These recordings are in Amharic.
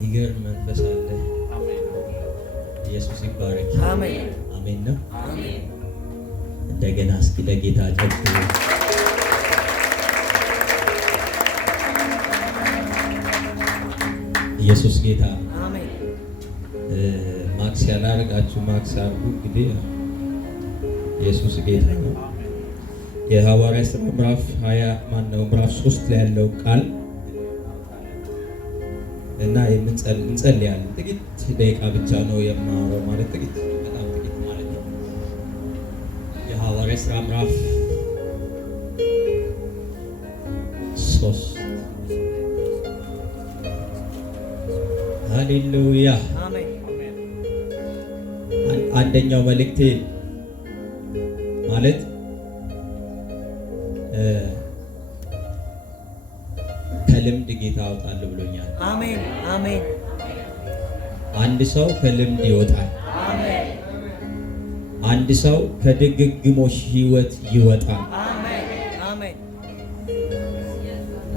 ይገርም መንፈስ አለ። አሜን። ኢየሱስ ይባረክ። አሜን። አሜን ነው። አሜን። እንደገና እስኪ ለጌታ ጨብጡ። ኢየሱስ ጌታ። አሜን። ማክስ ያላረጋችሁ ማክስ አርጉ። እንግዲህ ኢየሱስ ጌታ ነው። የሐዋርያት ሥራ ምዕራፍ 20 ምዕራፍ 3 ላይ ያለው ቃል እና እንጸልያለን። ጥቂት ደቂቃ ብቻ ነው የማወራው፣ ማለት ጥቂት በጣም ጥቂት ማለት ነው። የሐዋርያት ሥራ ምዕራፍ 3 ሃሌሉያ አሜን። አንደኛው መልእክቴ ማለት ከልምድ ጌታ አውጣል ብሎኛል። አሜን። አሜን። አንድ ሰው ከልምድ ይወጣል። አሜን። አንድ ሰው ከድግግሞሽ ህይወት ይወጣል። አሜን። አሜን።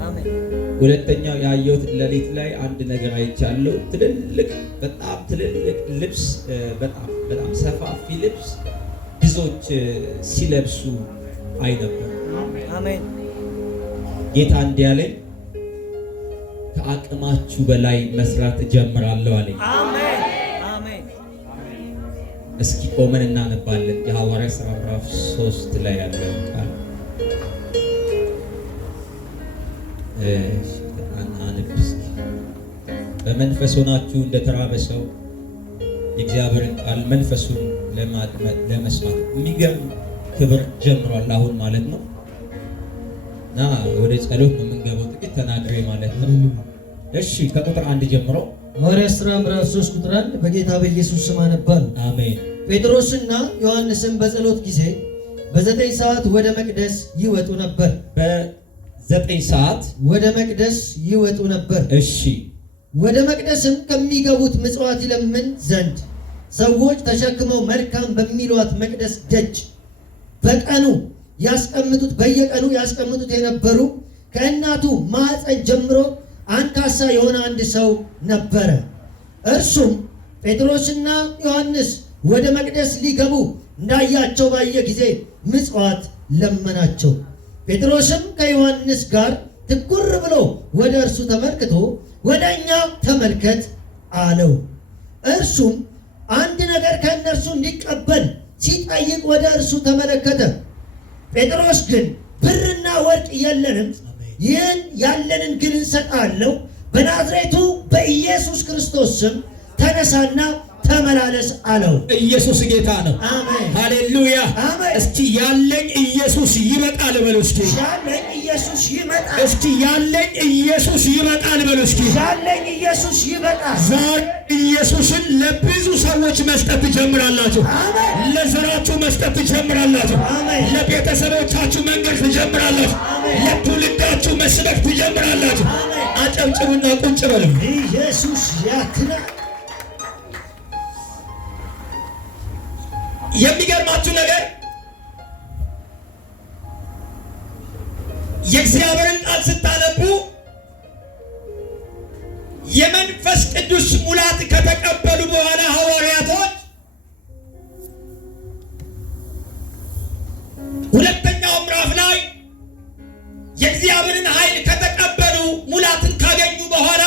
አሜን። ሁለተኛው ያየሁት ሌሊት ላይ አንድ ነገር አይቻለሁ። በጣም ትልልቅ ልብስ፣ በጣም ሰፋፊ ልብስ ብዙዎች ሲለብሱ አይ ነበር። አሜን። ጌታ እንዲህ አለኝ፣ ከአቅማችሁ በላይ መስራት እጀምራለሁ አለኝ። አሜን። አሜን። እስኪ ቆመን እናነባለን። የሐዋርያት ሥራ ምዕራፍ 3 ላይ ያለው ቃል አንብስ። በመንፈስ ሆናችሁ እንደተራበ ሰው የእግዚአብሔርን ቃል መንፈሱን ለመስማት የሚገርም ክብር ጀምሯል አሁን ማለት ነው። እና ወደ ጸሎት ነው የምንገባው። ጥቂት ተናግሬ ማለት ነው። እሺ ከቁጥር 1 ጀምሮ ሐዋርያት ሥራ ምዕራፍ 3 ቁጥር 1 በጌታ በኢየሱስ ስም አነባለሁ። አሜን። ጴጥሮስና ዮሐንስም በጸሎት ጊዜ በ9 ሰዓት ወደ መቅደስ ይወጡ ነበር። በ9 ሰዓት ወደ መቅደስ ይወጡ ነበር። እሺ። ወደ መቅደስም ከሚገቡት ምጽዋት ይለምን ዘንድ ሰዎች ተሸክመው መልካም በሚሏት መቅደስ ደጅ በየቀኑ ያስቀምጡት የነበሩ ከእናቱ ማኅፀን ጀምሮ አንካሳ የሆነ አንድ ሰው ነበረ። እርሱም ጴጥሮስና ዮሐንስ ወደ መቅደስ ሊገቡ እንዳያቸው ባየ ጊዜ ምጽዋት ለመናቸው። ጴጥሮስም ከዮሐንስ ጋር ትኩር ብሎ ወደ እርሱ ተመልክቶ ወደ እኛ ተመልከት አለው። እርሱም አንድ ነገር ከእነርሱ እንዲቀበል ሲጠይቅ ወደ እርሱ ተመለከተ። ጴጥሮስ ግን ብርና ወርቅ የለንም፣ ይህን ያለንን ግን እንሰጣለሁ። በናዝሬቱ በኢየሱስ ክርስቶስ ስም ተነሳና ተመላለስ አለው። ኢየሱስ ጌታ ነው። አሜን። ሃሌሉያ። አሜን። እስኪ ያለኝ ኢየሱስ ይመጣል በሉ። እስኪ ያለኝ ኢየሱስ ይመጣል። እስኪ ያለኝ ኢየሱስ ይመጣል በሉ። እስኪ ያለኝ ኢየሱስ ይመጣል። ዛሬ ኢየሱስን ለብዙ ሰዎች መስጠት ትጀምራላችሁ። አሜን። ለዘራችሁ መስጠት ትጀምራላችሁ። አሜን። ለቤተሰቦቻችሁ መንገድ ትጀምራላችሁ። አሜን። ለትውልዳችሁ መስበክ ትጀምራላችሁ። አሜን። አጨብጭቡና ቁጭ በሉ። ኢየሱስ ያድናል። የሚገርማችሁ ነገር የእግዚአብሔርን ቃል ስታነቡ የመንፈስ ቅዱስ ሙላት ከተቀበሉ በኋላ ሐዋርያቶች ሁለተኛው ምዕራፍ ላይ የእግዚአብሔርን ኃይል ከተቀበሉ ሙላትን ካገኙ በኋላ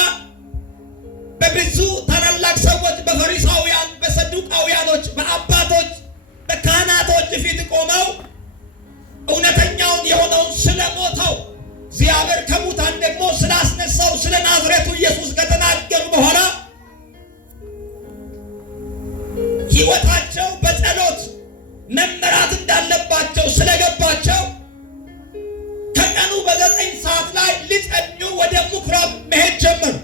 በብዙ ታላላቅ ሰዎች፣ በፈሪሳውያን፣ በሰዱቃውያኖች፣ በአባቶች፣ በካህናቶች ፊት ቆመው እውነተኛውን የሆነውን ስለሞተው እግዚአብሔር ከሙታን ደግሞ ስላስነሳው ስለ ናዝሬቱ ኢየሱስ ከተናገሩ በኋላ ሕይወታቸው በጸሎት መመራት እንዳለባቸው ስለገባቸው ከቀኑ በ9 ሰዓት ላይ ሊጸልዩ ወደ ምኩራብ መሄድ ጀመሩ።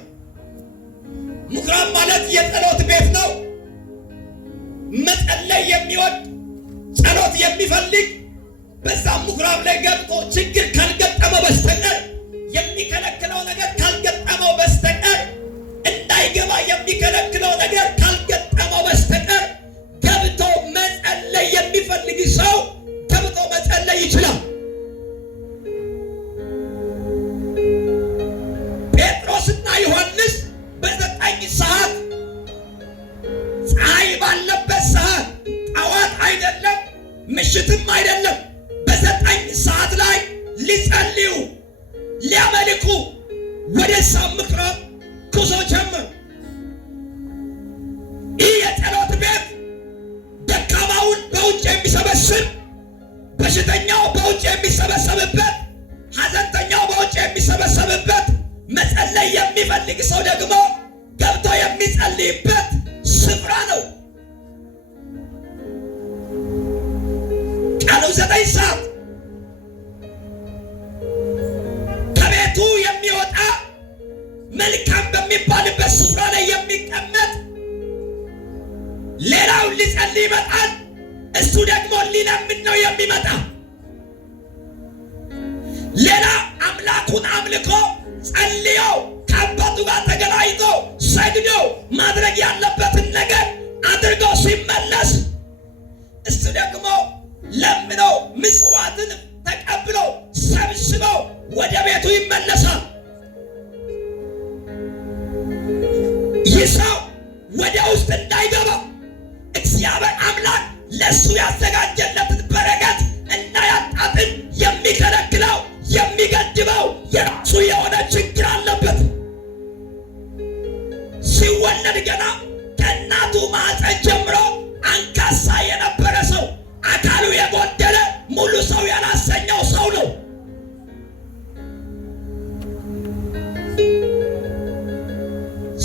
ምኩራብ ማለት የጸሎት ቤት ነው። መጸለይ የሚወድ ጸሎት የሚፈልግ በዛ ምኩራብ ላይ ገብቶ ችግር ካልገጠመው በስተቀር የሚከለክለው ነገር ካልገጠመው በስተቀር እንዳይገባ የሚከለክለው ነገር ካልገጠመው በስተቀር ገብቶ መጸለይ የሚፈልግ ሰው ገብቶ መጸለይ ይችላል። ጴጥሮስና ዮሐንስ በ9 ሰዓት ፀሐይ ባለበት ሰዓት ጠዋት አይደለም ምሽትም አይደለም፣ በ9 ሰዓት ላይ ሊጸልዩ ሊያመልኩ ወደ እሳት ምኩራብ ጉዞ ጀመሩ። ይህ የጸሎት ቤት ደካማውን በውጭ የሚሰበስብ፣ በሽተኛው በውጭ የሚሰበሰብበት፣ ሐዘንተኛው በውጭ የሚሰበሰብበት፣ መጸለይ የሚፈልግ ሰው ደግሞ ገብቶ የሚጸልይበት ስፍራ ነው። ቀኑ 9 ሰዓት ከቤቱ የሚወጣ መልካም በሚባልበት ስፍራ ላይ የሚቀመጥ ሌላው ሊጸልይ ይመጣል። እሱ ደግሞ ሊለምን ነው የሚመጣ። ሌላ አምላኩን አምልኮ ጸልዮ ከአባቱ ጋር ተገናኝቶ ሰግዶ ማድረግ ያለበትን ነገር አድርጎ ሲመለስ እሱ ደግሞ ለምኖ ምጽዋትን ተቀብሎ ሰብስቦ ወደ ቤቱ ይመለሳል። ይህ ሰው ወደ ውስጥ እንዳይገባ እግዚአብሔር አምላክ ለእሱ ያዘጋጀለትን በረከት እንዳያጣጥም የሚከለክለው የሚገድበው የራሱ የሆነ ችግር አለበት። ሲወለድ ገና ከእናቱ ማኅፀን ጀምሮ አንካሳ የነበረ ሰው፣ አካሉ የጎደለ ሙሉ ሰው ያላሰኘው ሰው ነው።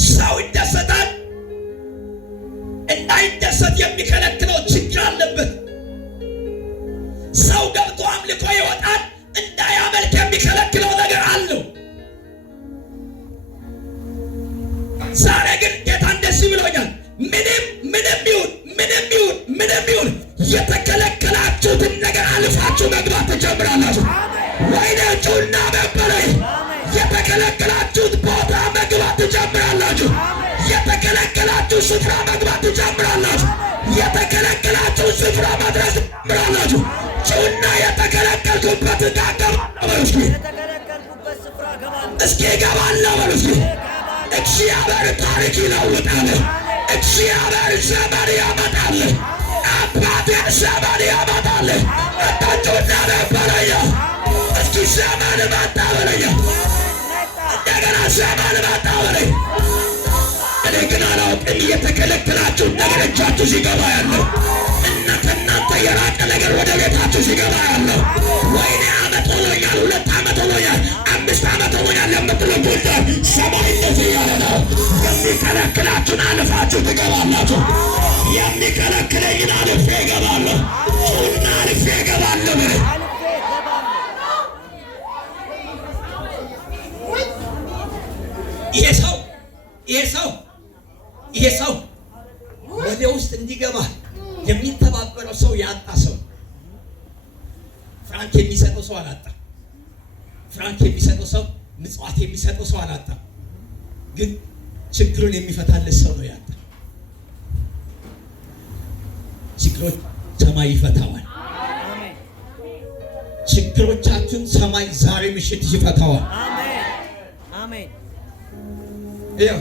ሰው ይደሰታል፣ እንዳይደሰት የሚከለክለው ችግር አለበት። ሰው ገብቶ አምልኮ ይወጣል፣ እንዳያመልክ የሚከለክለው ነገር አለው። ዛሬ ግን ጌታ እንደዚህ ብሎኛል፣ ምንም ይሁን የተከለከላችሁትን ነገር አልፋችሁ መግባት ትጀምራላችሁ። ወይኔ ጩና መበለይ የተከለከላችሁት ቦታ መግባት ትጀምራላችሁ። የተከለከላችሁ ስፍራ መግባት ትጀምራላችሁ። የተከለከላችሁ ስፍራ መድረስ ትጀምራላችሁ። ጩና የተከለከልኩበት እስኪ እገባለሁ በሉ። እስኪ እግዚአብሔር ታሪክ ይለውጣል። እግዚአብሔር ዘመን ያመጣል። አባቴ ዘመን ያመጣል። መጣችሁና ነበረኛ እስኪ ዘመን መጣ በለኛ። እንደገና ዘመን መጣ በለኝ። እኔ ግን አላውቅም የተከለከላችሁን ነገር እጃችሁ ሲገባ ያለው ከእናንተ የራቀ ነገር ወደ ቤታችሁ ሲገባ ያለው ወይኔ ዓመት ሆኖኛል፣ 2 ዓመት ሆኖኛል፣ 5 ዓመት ሆኖኛል የምትሉ ጉዳይ ሰማይ እንደዚህ ያለ ነው። የሚከለክላችሁን አልፋችሁ ትገባላችሁ። የሚከለክለኝን አልፌ እገባለሁ። ጩና አልፌ እገባለሁ። ይሄ ሰው ወደ ውስጥ እንዲገባ የሚተባበረው ሰው ያጣ ሰው፣ ፍራንክ የሚሰጠው ሰው አላጣ። ፍራንክ የሚሰጠው ሰው፣ ምጽዋት የሚሰጠው ሰው አላጣ። ግን ችግሩን የሚፈታለት ሰው ነው ያጣ። ችግሮች ሰማይ ይፈታዋል። ችግሮቻችሁን ሰማይ ዛሬ ምሽት ይፈታዋል። አሜን። ይኸው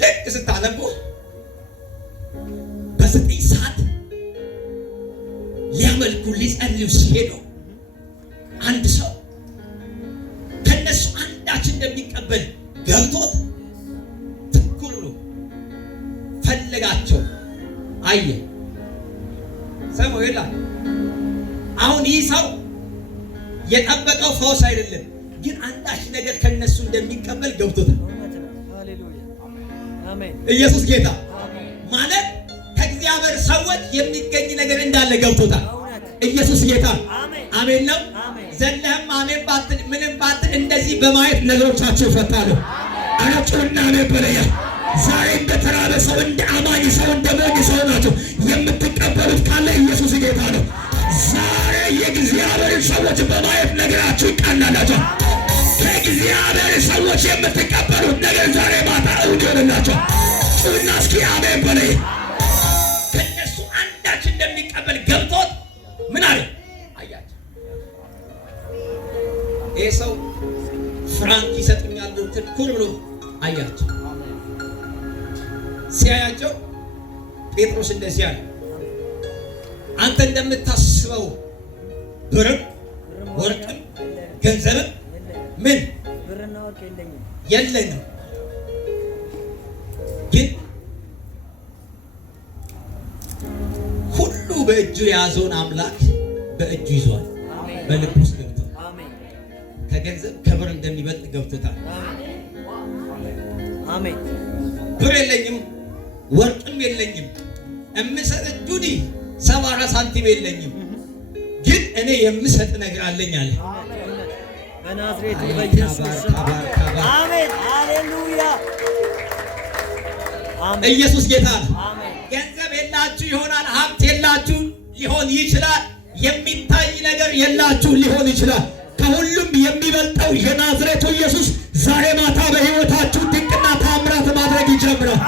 ልክ ስታነቡ በ9 ሰዓት ሊያመልኩ ሊጸልዩ ሲሄዱ አንድ ሰው ከነሱ አንዳች እንደሚቀበል ገብቶት ትኩር ብሎ ፈለጋቸው፣ አየ። ሰው ይላል አሁን ይህ ሰው የጠበቀው ፈውስ አይደለም፣ ግን አንዳች ነገር ከነሱ እንደሚቀበል ገብቶታል። ኢየሱስ ጌታ ማለት ከእግዚአብሔር ሰዎች የሚገኝ ነገር እንዳለ ገብቶታል። ኢየሱስ ጌታ አሜን ነው። ዘለህም አሜን ባትል ምንም ባትል እንደዚህ በማየት ነገሮቻችሁ ይፈታሉ። አረጩና አሜን በለያ። ዛሬ እንደተራበ ሰው፣ እንደ አማኝ ሰው፣ እንደ ሞኝ ሰው ናቸው የምትቀበሉት ካለ ኢየሱስ ጌታ ነው። ዛሬ የእግዚአብሔር ሰዎች በማየት ነገራችሁ ይቃናላቸው። ከእግዚአብሔር ሰዎች የምትቀበሉት ነገር ዛሬ ማታ እውድ ይሆንላቸው። ጩና እስኪ አሜን በለይ። ከእነሱ አንዳች እንደሚቀበል ገብቶት ምን አለ አያቸው። ይህ ሰው ፍራንክ ይሰጡኛል ትኩር ብሎ አያቸው። ሲያያቸው ጴጥሮስ እንደዚህ አለ፣ አንተ እንደምታስበው ብርም ወርቅም ገንዘብም ምን ብርና ወርቅ የለኝም፣ ግን ሁሉ በእጁ የያዘውን አምላክ በእጁ ይዟል። በልብ ውስጥ ገብቶ ከገንዘብ ከብር እንደሚበልጥ ገብቶታል። አሜን። ብር የለኝም ወርቅም የለኝም፣ እምሰጥ ጁዲ 74 ሳንቲም የለኝም፣ ግን እኔ የምሰጥ ነገር አለኝ አለ። በናዝሬቱ በኢየሱስ ስም አሜን። ሃሌሉያ። ኢየሱስ ጌታ ነው። ገንዘብ የላችሁ ይሆናል፣ ሀብት የላችሁ ሊሆን ይችላል፣ የሚታይ ነገር የላችሁ ሊሆን ይችላል። ከሁሉም የሚበልጠው የናዝሬቱ ኢየሱስ ዛሬ ማታ በሕይወታችሁ ድንቅና ታምራት ማድረግ ይጀምራል።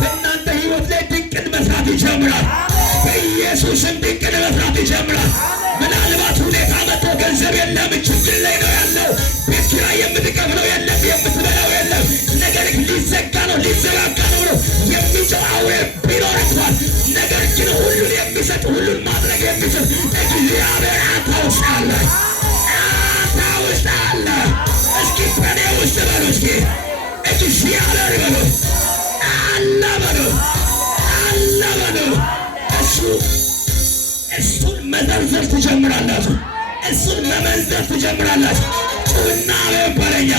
በእናንተ ሕይወት ላይ ድንቅን መስራት ይጀምራል። በኢየሱስም ድንቅን መስራት ይጀምራል። ምናልባት ሁኔታ መጥቶ ገንዘብ የለም፣ ችግር ላይ ነው ያለው፣ ቤት ኪራይ የምትከፍለው የለም፣ የምትበላው የለም፣ ነገር ሊዘጋ ነው ሊዘጋጋ ነው የሚጮህ አውሬ ቢኖር እንኳን ነገር ግን ሁሉን የሚሰጥ ሁሉን ማድረግ የሚችል እግዚአብሔር አንተ ውስጥ አለ፣ አንተ ውስጥ አለ። እስኪ በኔ ውስጥ በሉ፣ እስኪ እግዚአብሔር በሉ፣ አለ በሉ፣ አለ በሉ። እሱን መዘርዘር ትጀምራላችሁ፣ እሱን መመንዘር ትጀምራላችሁ። ጩና በለኛ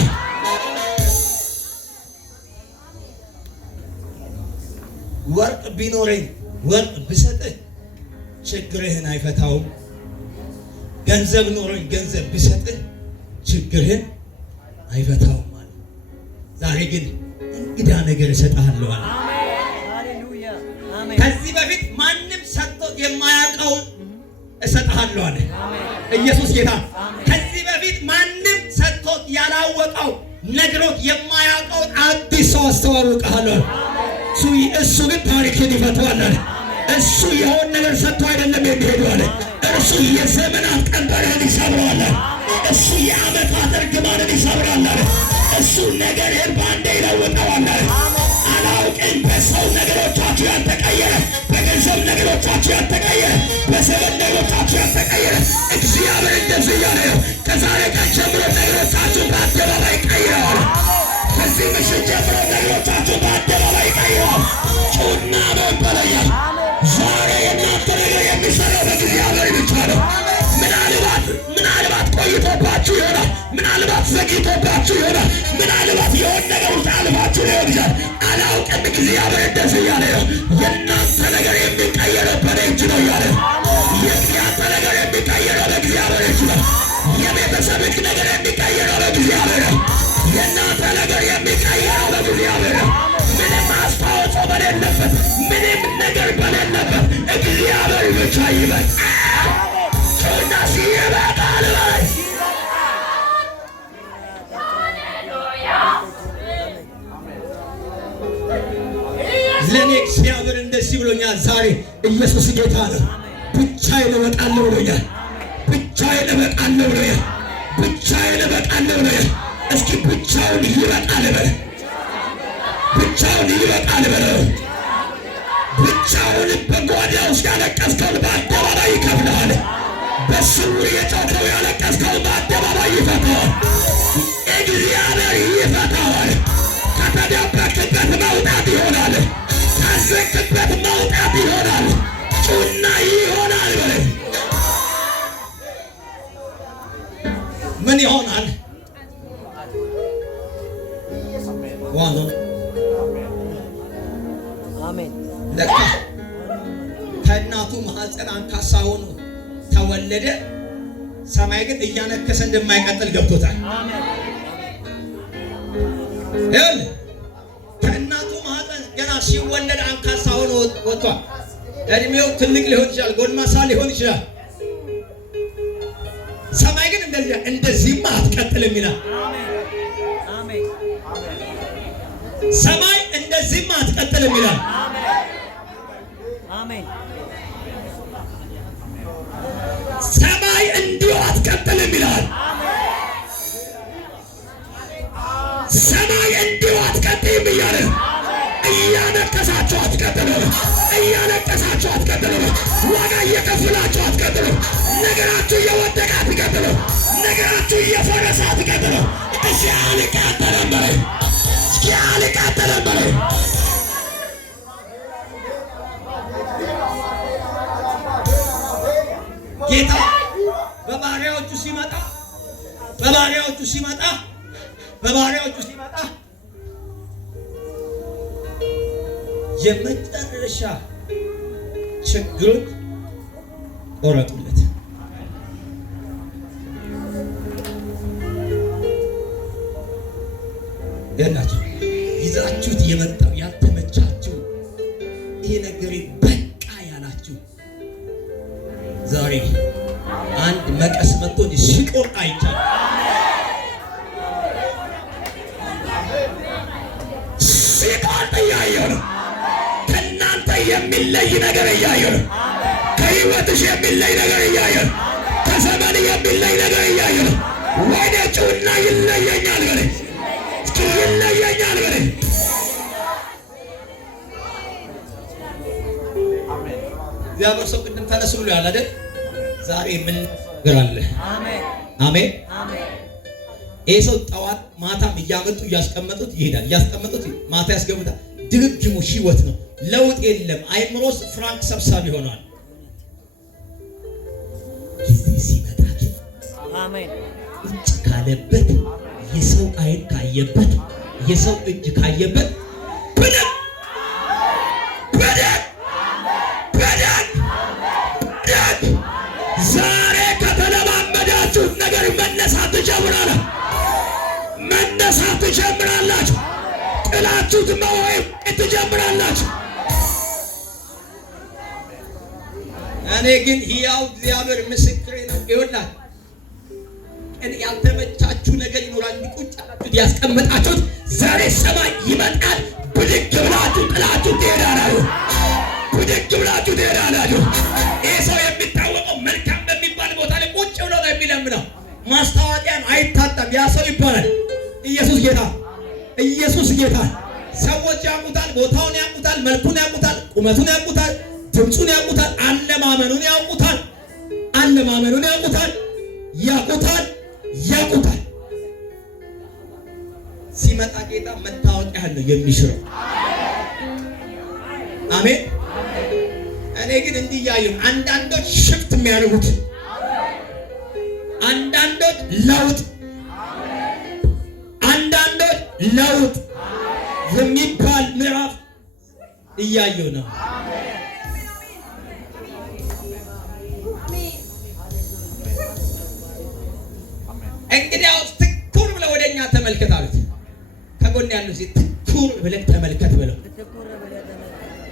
ወርቅ ቢኖረኝ ወርቅ ብሰጥህ ችግርህን አይፈታውም። ገንዘብ ኖረኝ ገንዘብ ብሰጥህ ችግርህን አይፈታውም ማለት። ዛሬ ግን እንግዳ ነገር እሰጥሃለሁ አለ። ከዚህ በፊት ማንም ሰጥቶት የማያውቀውን እሰጥሃለሁ አለ። ኢየሱስ ጌታ። ከዚህ በፊት ማንም ሰጥቶት ያላወቀው ነግሮት የማያውቀውን አዲስ ሰው አስተዋውቅሃለሁ። እሱ ግን ታሪክን ይፈታዋል አለ። እሱ የሆነ ነገር ሰጥቶ አይደለም የሚሄዱ አለ። እርሱ የዘመናት ቀንበርህን ይሰብረዋል አለ። እሱ የዓመታት እርግማንን ይሰብራል አለ። እሱ ነገርህን በአንዴ ይለውጠዋል አለ። አላውቅም። በሰው ነገሮቻችሁ ያልተቀየረ፣ በገንዘብ ነገሮቻችሁ ያልተቀየረ፣ በዘመን ነገሮቻችሁ ያልተቀየረ እግዚአብሔር እንደዚህ እያለ ነው፣ ከዛሬ ቀን ጀምሮ ነገሮቻችሁ በአደባባይ ቀይረዋል። ከዚህ ምሽት ጀምሮ ነገሮቻችሁ በአደባባይ ቀይረዋል። ጩና በበለያ ዛሬ የእናንተ ነገር የሚሰራው በእግዚአብሔር ብቻ ነው። ምናልባት ቆይቶባችሁ ይሆናል፣ ምናልባት ዘግይቶባችሁ ይሆናል፣ ምናልባት የሆነ ነገር ውስጥ አልፋችሁ ሊሆን ይችላል። አላውቅም። እግዚአብሔር እንደዚህ እያለ ነው፣ የእናንተ ነገር የሚቀየረው በእኔ እጅ ነው እያለ ነው። የእናንተ ነገር የሚቀየረው በእግዚአብሔር እጅ ነው። የቤተሰብህ ነገር የሚቀየረው በእግዚአብሔር ነው። የእናንተ ነገር የሚቀየረው በእግዚአብሔር ነው። ምንም አስተዋጽኦ በሌለበት፣ ምንም ነገር በሌለበት እግዚአብሔር ብቻ ይበቃል። ጩና ሲበቃል በይ። ለእኔ እግዚአብሔር እንደዚህ ብሎኛል ዛሬ። ኢየሱስ ጌታ ነው። ብቻዬን እበቃለሁ ብሎኛል። ብቻዬን እበቃለሁ ብሎኛል። ብቻዬን እበቃለሁ ብሎኛል። እስኪ ብቻውን ይበቃል በለ። ብቻውን ይበቃል በለ። ብቻውን በጓዳ ውስጥ ያለቀስከውን በአደባባይ ይከፍልሃል። በስውር የጮኸው ያለቀስከውን በአደባባይ ይፈታዋል። እግዚአብሔር ይፈታዋል። ከተደበቅበት መውጣት ይሆናል። ካዘቅበት መውጣት ይሆናል። ጩና ይሆናል በለ። ምን ይሆናል? ዋኖ አሜን። ለካ ከእናቱ ማህፀን አንካሳ ሆኖ ተወለደ። ሰማይ ግን እያነከሰ እንደማይቀጥል ገብቶታል። ይኸውልህ ከእናቱ ማህፀን ገና ሲወለድ አንካሳ ሆኖ ወጥቷል። እድሜው ትልቅ ሊሆን ይችላል፣ ጎልማሳ ሊሆን ይችላል። ሰማይ ግን እንደዚህማ አትቀጥልም ይላል። ሰማይ እንደዚህማ አትቀጥልም ይላል። ሰማይ እንዲሁ አትቀጥልም ይላል። እያለቀሳችሁ አትቀጥሉ። እያለቀሳችሁ አትቀጥሉ። ዋጋ እየከፍላችሁ አትቀጥሉ። ነገራችሁ እየወደቀ አትቀጥሉ። ነገራችሁ እየፈረሰ አትቀጥሉ። እስኪ አልቃጠለም በለኝ። እስኪ አልቃጠለም በለኝ። ጌታ በባሪያዎቹ ሲመጣ የመጨረሻ ችግሩን ቆረጡለት። ገናችሁ ይዛችሁት የመጣው ያልተመቻችሁ ይሄ ነገር በቃ ያላችሁ ዛሬ አንድ መቀስ መጥቶ ሲቆርጥ አይቻልም። ሲቆርጥ እያየሁ ነው። ከእናንተ የሚለይ ነገር እያየሁ ነው። ከህይወትሽ የሚለይ ነገር እያየሁ ነው። ከዘመን የሚለይ ነገር እያየሁ ነው። ወደ ጩና ይለየኛል በለኝ። እስኪ ይለየኛል በለኝ። እግዚአብሔር ሰው ቅድም ተነሱ ብሎ ያለ አይደል? ዛሬ ምን ነገር አለ? አሜን አሜን አሜን። ይሄ ሰው ጠዋት ማታም እያመጡ እያስቀመጡት ይሄዳል። እያስቀመጡት ማታ ያስገቡታል። ድግግሞሽ ህይወት ነው። ለውጥ የለም። አይምሮስ ፍራንክ ሰብሳቢ ሆኗል። ጊዜ ሲመጣ ግን አሜን ቁጭ ካለበት የሰው አይን ካየበት የሰው እጅ ካየበት በደግ ዛሬ ከተለማመዳችሁት ነገር መነሳት ትጀምራላችሁ። መነሳት ትጀምራላችሁ። ጥላችሁት መወይ ትጀምራላችሁ። እኔ ግን ሕያው እግዚአብሔር ምስክሬ ነው። ይኸውላችሁ እኔ ያልተመቻችሁ ነገር ይኖራል። ቁጭ አላችሁት ያስቀመጣችሁት ዛሬ ሰማይ ይመጣል። ብድግ ብላችሁ ጥላችሁ ትሄዳላችሁ። ብድግ ብላችሁ ትሄዳላችሁ። ይህ ሰው የሚታወቀው መልካም በሚባል ቦታ ላይ ቁጭ ብሎ ነው የሚለምነው። ማስታወቂያን አይታጣም። ያ ሰው ይባላል ኢየሱስ ጌታ፣ ኢየሱስ ጌታ። ሰዎች ያውቁታል፣ ቦታውን ያውቁታል፣ መልኩን ያውቁታል፣ ቁመቱን ያውቁታል፣ ድምፁን ያውቁታል፣ አለማመኑን ያውቁታል፣ አለማመኑን ያውቁታል፣ ያውቁታል፣ ያውቁታል። ሲመጣ ጌታ መታወቂያ ነው የሚሽረው። አሜን። እኔ ግን እንዲህ ያየሁ አንዳንዶች ሽፍት የሚያደርጉት አንዳንዶች ለውጥ ለውጥ የሚባል ምዕራፍ እያየሁ ነው። እንግዲያውስ ትኩር ብለህ ወደኛ ተመልከት አሉት። ከጎን ያለው ሴት ትኩር ብለህ ተመልከት ብለው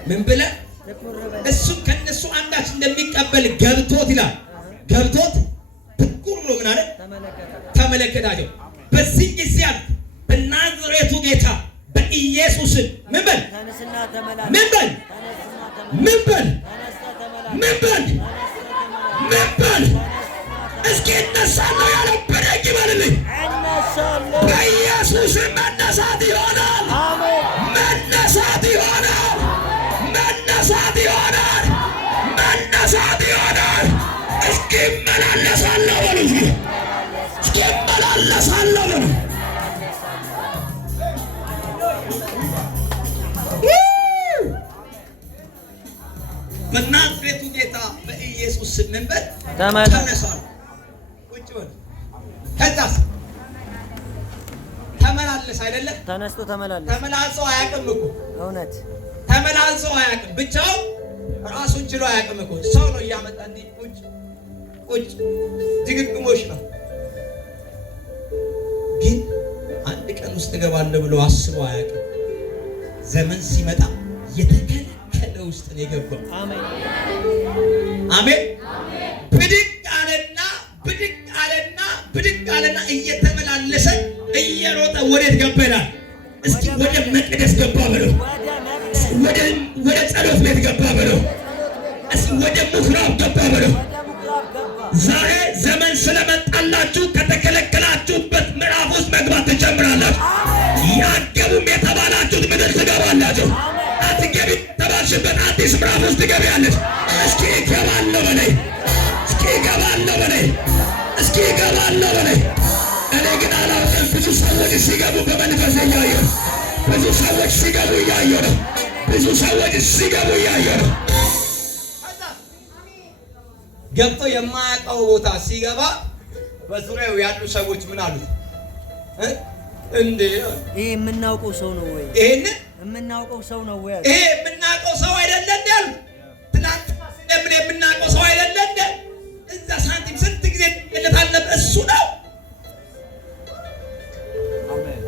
ምን ብለህ እሱም ከነሱ አንዳች እንደሚቀበል ገብቶት ይላል። ገብቶት ትኩር ብሎ ምን አለ? ተመለከታቸው። በዚህ ጊዜ በናዝሬቱ ጌታ በኢየሱስ ምን በል ምን በል ምን በል ምን በል ምን በል እስኪ እነሳለሁ ያለው በደግ ይበልልኝ። በኢየሱስ መነሳት ይሆናል። መነሳት ይሆናል። መነሳት ይሆናል። መነሳት ይሆናል። እስኪ እመላለሳለሁ በሉ። እስኪ እመላለሳለሁ በሉ። በናዝሬቱ ጌታ በኢየሱስ ስም ምን በል ተነሳለሁ። ቁጭ በል። ከዛስ ተመላለስ አይደለ? ተነስቶ ተመላለስ። ተመላልሶ አያውቅም እኮ እውነት ተመላልሶ አያውቅም። ብቻው ራሱን ችሎ አያውቅም እኮ ሰው ነው እያመጣ እንዲህ ቁጭ ቁጭ ድግግሞሽ ነው። ግን አንድ ቀን ውስጥ እገባለሁ ብሎ አስቦ አያውቅም። ዘመን ሲመጣ የተከለከለ ውስጥ ነው የገባው። አሜን አሜን። ብድግ አለና ብድግ አለና ብድግ አለና እየተመላለሰ እየሮጠ ወዴት ገባ ይላል? እስኪ ወደ መቅደስ ገባ ብለው፣ ወደ ጸሎት ቤት ገባ ብለው፣ እስኪ ወደ ምኩራብ ገባ ብለው፣ ዛሬ ዘመን ስለመጣላችሁ ከተከለከላችሁበት ምዕራፍ ውስጥ መግባት ትጀምራላችሁ። ያገቡም የተባላችሁት ምድር ትገባላችሁ። አትገቢ የተባልሽበት አዲስ ምዕራፍ ውስጥ ትገቢያለሽ። እስኪ እገባለሁ በለኝ፣ እስኪ እገባለሁ በለኝ፣ እስኪ እገባለሁ በለኝ። እኔ ግን አላውቅም። ብዙ ሰዎች ሲገቡ በመንፈስ እያየሁ፣ ብዙ ሰዎች ሲገቡ እያየሁ ነው። ብዙ ሰዎች ሲገቡ እያየሁ ነው። ገብቶ የማያውቀው ቦታ ሲገባ በዙሪያው ያሉ ሰዎች ምን አሉት? እንዴ ይሄ የምናውቀው ሰው ነው ወይ? ይሄንን የምናውቀው ሰው ነው ወይ? ይሄ የምናውቀው ሰው አይደለም ያሉት። ትናንት ለምን የምናውቀው ሰው አይደለም? እዛ ሳንቲም ስንት ጊዜ ተለታለበ እሱ ነው። አሜን።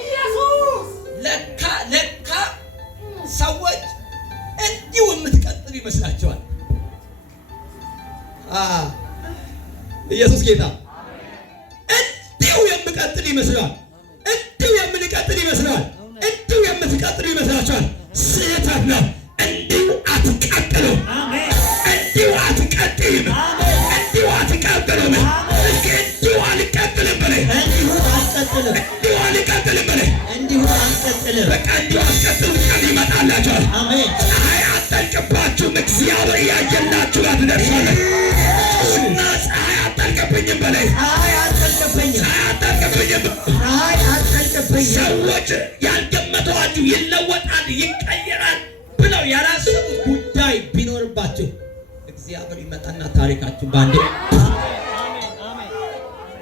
ኢየሱስ ለካ ሰዎች እንዲሁ የምትቀጥል ይመስላቸዋል። ኢየሱስ ጌታ። እንዲሁ የምቀጥል ይመስላል። እንዲሁ የምንቀጥል ይመስላል። እንዲሁ የምትቀጥል ይመስላችኋል። ስህተት ነው። እንዲሁ አትቀጥሉም። እንዲሁ አትቀጥይም። እንዲሁ አትቀጥሉም። እስኪ እንዲሁ አልቀጥልም በለኝ። እንዲሁ አልቀጥልም። እንዲሁ አልቀጥልም በለኝ። እንዲሁ አልቀጥልም። በቃ እንዲሁ አትቀጥሉ። ቀን ይመጣላችኋል። አሜን። ፀሐይ አትጠልቅባችሁም። እግዚአብሔር እያየላችሁ ጋር ትደርሳለች። እና ፀሐይ አትጠልቅብኝም በለኝ። ፀሐይ አልጠልቅብኝም። ፀሐይ አትጠልቅብኝም። ፀሐይ አልጠልቅብኝም። ሰዎች ያልገመቷችሁ ይለወጣል፣ ይቀየራል ብለው ያላሰቡት ጉዳይ ቢኖርባችሁ እግዚአብሔር ይመጣና ታሪካችሁን ባንዴ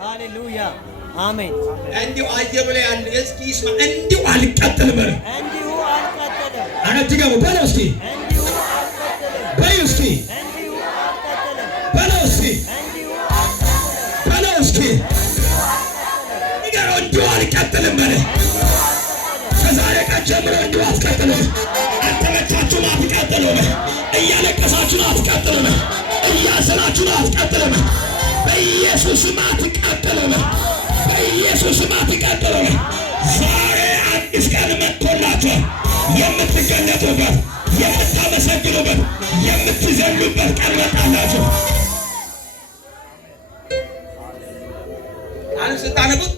ሃሌሉያ አሜን። እንዲሁ አየሩ ላይ ያለ እስኪ ይስማ። እንዲሁ አልቀጥልም በለው። እንዲሁ አልቀጥልም። አረ ትገቡ በለው እስኪ እንዲሁ አልቀጥልም። በዩ እስኪ እንዲሁ አልቀጥልም። በለው እስኪ እንዲሁ አልቀጥልም። በለው እስኪ ንገረው። እንዲሁ አልቀጥልም በለው። ከዛሬ ቀን ጀምሮ እንዲሁ አትቀጥሉም። አልተመቻችሁም፣ አትቀጥሉም። እያለቀሳችሁ አትቀጥሉም። እያዘናችሁ አትቀጥሉም። በኢየሱስም አትቀጥሉም። በኢየሱስም አትቀጥሉም። ዛሬ አዲስ ቀን መጥቶላችኋል። የምትገለጡበት፣ የምታመሰግኑበት፣ የምትዘሉበት ቀን መጣላችሁ። ቃሉን ስታነቡት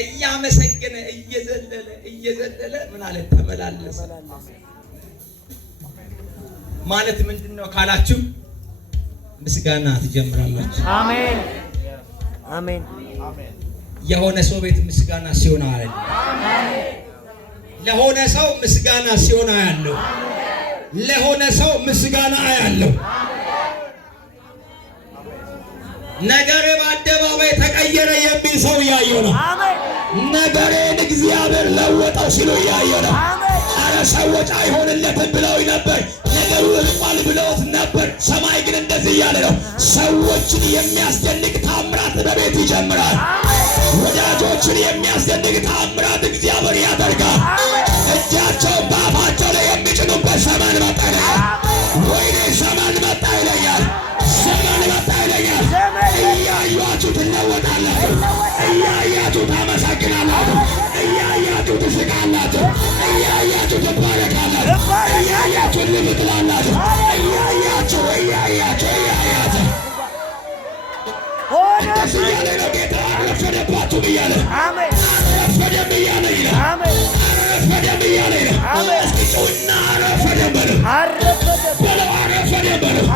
እያመሰገነ እየዘለለ ምን አለ? ተመላለሰ። ማለት ምንድን ነው ካላችሁ ምስጋና ትጀምራላችሁ። አሜን አሜን። የሆነ ሰው ቤት ምስጋና ሲሆን አለ። ለሆነ ሰው ምስጋና ሲሆን አያለው። ለሆነ ሰው ምስጋና አያለው። ነገሬ በአደባባይ ተቀየረ የሚል ሰው እያየሁ ነው። ነገሬን እግዚአብሔር ለወጠው ሲሉ እያየሁ ነው። አረ ሰዎች አይሆንለትም ብለው ነበር። ነገሩ እልቋል ብለውት ነበር። ሰማይ ግን እንደዚህ እያለ ነው። ሰዎችን የሚያስደንቅ ታምራት በቤት ይጀምራል። ወዳጆችን የሚያስደንቅ ታምራት እግዚአብሔር ያደርጋል። እጃቸውን በአፋቸው ላይ የሚጭኑበት ዘመን መጣ ይለኛል። ወይኔ ዘመን መጣ ይለኛል። ዘመን መጣ ይለኛል። እያያችሁ ትለወጣላችሁ። እያያችሁ ታመሰግናላችሁ። እያያችሁ ትስቃላችሁ። እያያችሁ ትባረካላችሁ። እያያችሁ ልብ ትላላችሁ። እያያችሁ እንደዚህ እያለ ነው ጌታ። አረፈደባችሁ እያለ አረፈደም እያለ ይላል። አረፈደም እያለ ይላል። እስኪ ጩና አረፈደም በለው በለው። አረፈደም በለው።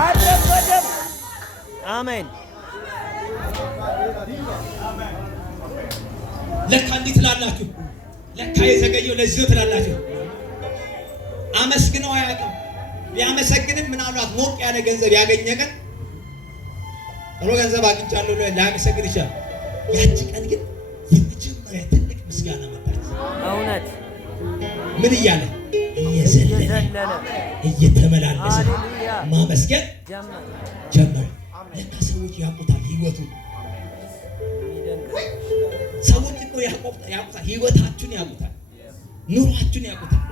አሜን። ለካ እንዲህ ትላላችሁ። ለካ የዘገየው ለዚሁ ትላላችሁ። አመስግነው አያውቅም። ቢያመሰግንም ምናልባት ሞቅ ያለ ገንዘብ ያገኘ ቀን ጥሩ ገንዘብ አግኝቻለሁ ሊያመሰግን ይችላል። ያቺ ቀን ግን የመጀመሪያ ትልቅ ምስጋና መጣች። እውነት ምን እያለ እየዘለለ እየተመላለሰ ማመስገን ጀመረ። ለካ ሰዎች ያውቁታል ህይወቱ። ሰዎች እኮ ያውቁታል ህይወታችሁን ያውቁታል፣ ኑሯችሁን ያውቁታል፣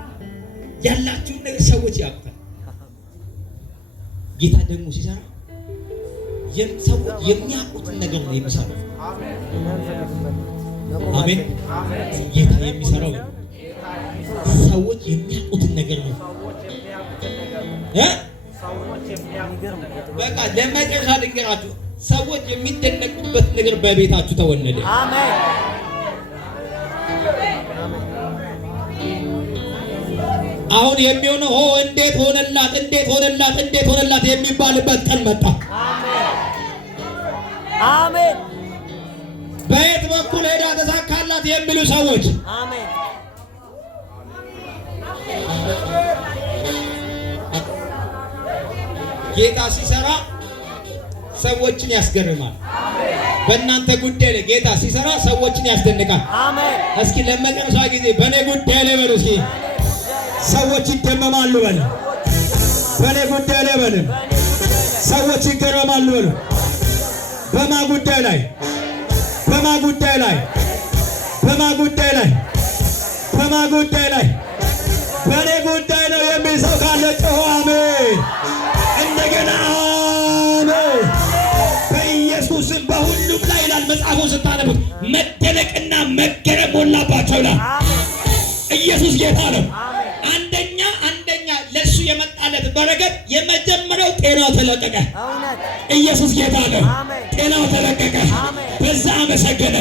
ያላችሁን ነገር ሰዎች ያውቁታል። ጌታ ደግሞ ሲሰራ ሰዎች የሚያውቁትን ነገር ነው የሚሰራው። አሜን። ጌታ የሚሰራው ሰዎች የሚያውቁትን ነገር ነው። በቃ ለመጨረሻ ልንገራችሁ፣ ሰዎች የሚደነቁበት ነገር በቤታችሁ ተወለደ። አሜን። አሁን የሚሆነው እንዴት ሆነላት እንዴት ሆነላት እንዴት ሆነላት የሚባልበት ቀን መጣ። አሜን። በየት በኩል ሄዳ ተሳካላት የሚሉ ሰዎች አሜን። ጌታ ሲሰራ ሰዎችን ያስገርማል። በእናንተ ጉዳይ ላይ ጌታ ሲሰራ ሰዎችን ያስደንቃል። አሜን። እስኪ ለመጨረሻ ጊዜ በእኔ ጉዳይ ላይ በሉ። እስኪ ሰዎች ይደመማሉ በሉ። በእኔ ጉዳይ ላይ በሉ። ሰዎች ይገረማሉ በሉ። በማ ጉዳይ ላይ? በማ ጉዳይ ላይ? በማ ጉዳይ ላይ? በማ ጉዳይ ላይ? በእኔ ጉዳይ ነው የሚል ሰው ካለ ጮሆ አሜን። እንደገና አሜን። በኢየሱስም በሁሉም ላይ ይላል መጽሐፉን ስታነቡት መደነቅና መገረም ሞላባቸው ይላል። ኢየሱስ ጌታ ነው። አንደኛ ለሱ የመጣለት በረከት የመጀመሪያው ጤናው ተለቀቀ። ኢየሱስ ጌታ ነው። ጤናው ተለቀቀ። በዛ አመሰገነ።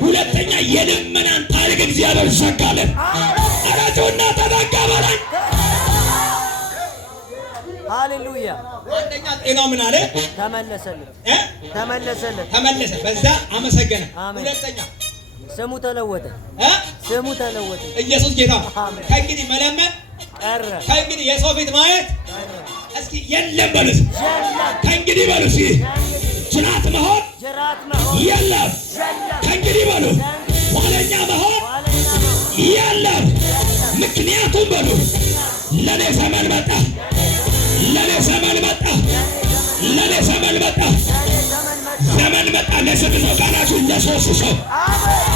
ሁለተኛ የልመናን ታሪክ እግዚአብሔር ዘጋለት። አራቱና ተባጋበራን። ሃሌሉያ። አንደኛ ጤናው ምን አለ? ተመለሰለት። ተመለሰ። በዛ አመሰገነ። ሁለተኛ ስሙ ተለወጠ። ስሙ ተለወጠ። ኢየሱስ ጌታ። ከእንግዲህ መለመን ቀረ። ከእንግዲህ የሰው ፊት ማየት እስኪ የለም በሉት። ከእንግዲህ በሉ እስኪ ጅራት መሆን የለም። ከእንግዲህ በሉ ኋለኛ መሆን የለም። ምክንያቱም በሉ ለኔ ዘመን መጣ። ለኔ ዘመን መጣ። ለኔ ዘመን መጣ። ዘመን መጣ። ለስንት ሰው ካላችሁ? ለሶስት ሰው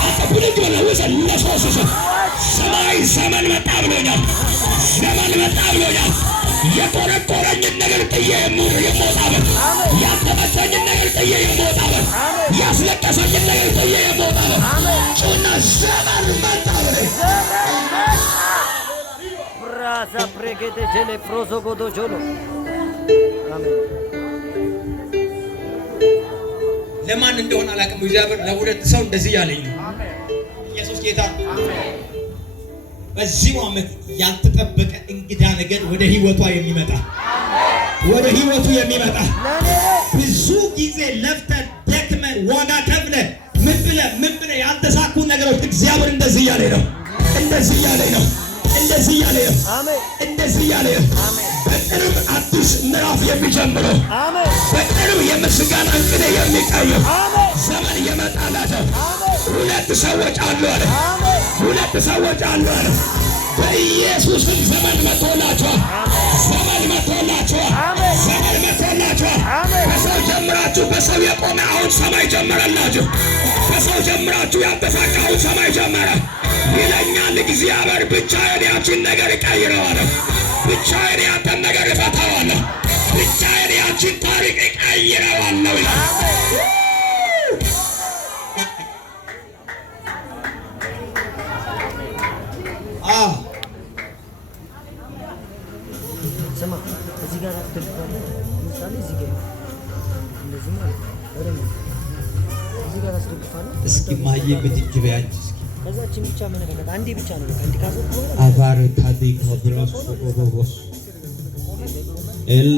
አጥብልጅ ወለውሰን ለሶስት ሰው ሰማይ ዘመን መጣ ብሎኛል። ዘመን መጣ ብሎኛል። የቆረቆረኝን ነገር ጥዬ የምወጣበት፣ ያልተመቸኝን ነገር ጥዬ የምወጣበት፣ ያስለቀሰኝን ነገር ጥዬ የምወጣበት ጩና ዘመን መጣ ብሎኝ ራሳ ፕሬጌቴ ጀሌ ፕሮሶጎዶ ጆሎ አሜን። ለማን እንደሆነ አላውቅም። እግዚአብሔር ለሁለት ሰው እንደዚህ ያለኝ ነው። ኢየሱስ ጌታ። በዚህ ዓመት ያልተጠበቀ እንግዳ ነገር ወደ ህይወቷ የሚመጣ ወደ ህይወቱ የሚመጣ ብዙ ጊዜ ለፍተን ደክመን ዋጋ ከፍለን ምን ብለህ ያልተሳኩ ነገሮች እግዚአብሔር እንደዚህ ያለኝ ነው። እንደዚህ ያለኝ ነው። እንደዚህ ያለኝ ነው። እንደዚህ ያለኝ ነው። በቅርብ አዲስ ምዕራፍ የሚጀምረው በቅርብ የምስጋና ቅኔ የሚቀየር ዘመን የመጣላቸው ሁለት ሰዎች አሉ አለ። ሁለት ሰዎች አሉ አለ። በኢየሱስም ዘመን መጥቶላቸዋል። ዘመን መጥቶላቸዋል። ዘመን መጥቶላቸዋል። በሰው ጀምራችሁ በሰው የቆመ አሁን ሰማይ ጀመረላችሁ። በሰው ጀምራችሁ ያልተሳካ አሁን ሰማይ ጀመረ ይለኛል እግዚአብሔር። ብቻዬን ያችን ነገር እቀይረዋለሁ። ብቻዬን ያንተን ነገር እፈታዋለሁ። ብቻዬን ያችን ታሪክ እቀይረዋለሁ ይላል። ስማ እዚህ ጋር አትደግፋለህ። ለምሳሌ እዚህ ጋር እንደዚህ ማለት ነው። እዚህ ጋር አስደግፋለህ። እስኪ ማየ ብድግ በያንቺ እስኪ ከዛችን ብቻ መነካከት አንዴ ብቻ ነው። በቃ እንዲካሰው አባር ታዲክ ነው ብራስ ኦቦቦስ ኤል